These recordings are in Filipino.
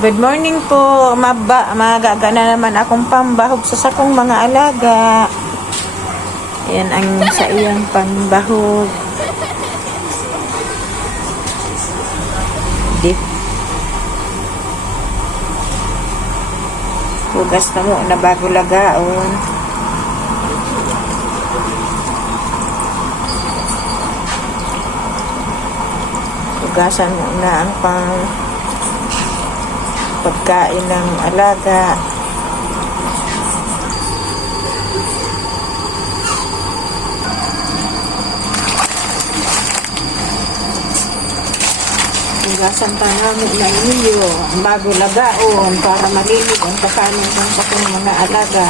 Good morning po. Magagana naman akong pambahog sa sakong mga alaga. Yan ang sa iyang pambahog. Dip. Hugas na mo na bago lagaon. Hugasan mo na ang pagkain ng alaga. Hugasan pa namin na inyo bago lagaon para malilig ang pagkain ng sakong mga alaga.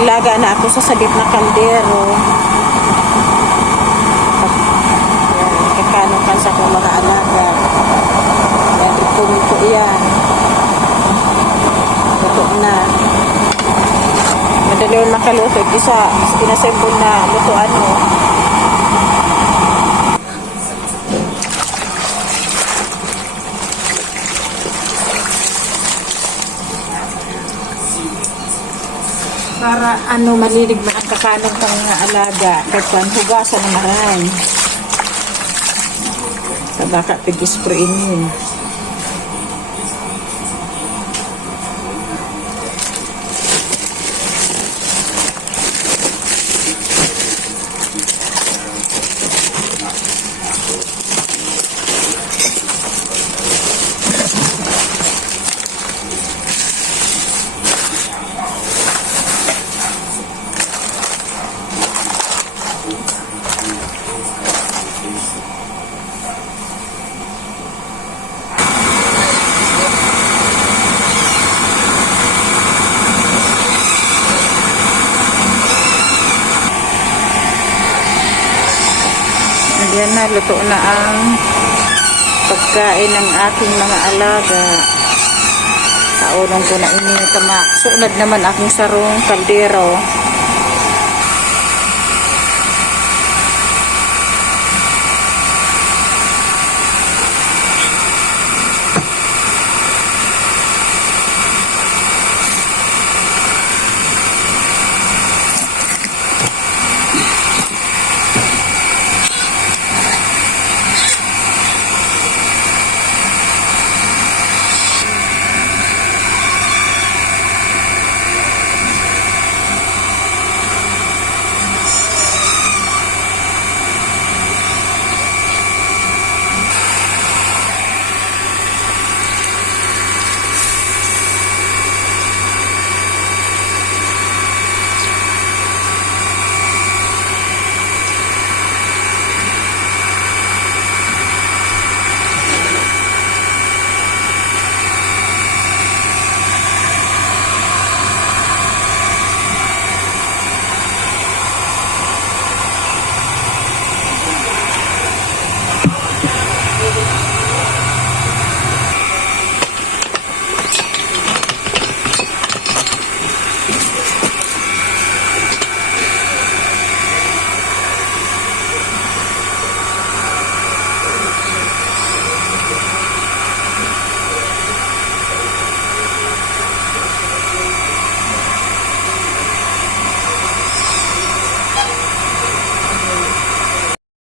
Naglaga na ako sa salit na kaldero. Yan, kakanukan sa akong mga alaga. Yan, ito yan. Luto na. Madali yung makaluto. Isa, pinasembol na lutoan mo. Para malilig man ang kakanong ng mga alaga kahit hugasan na maray sa baka pig-sprayin yun. Yan na, luto na ang pagkain ng aking mga alaga. Kaunong ko na ini. Suunod naman aking sarong kaldero.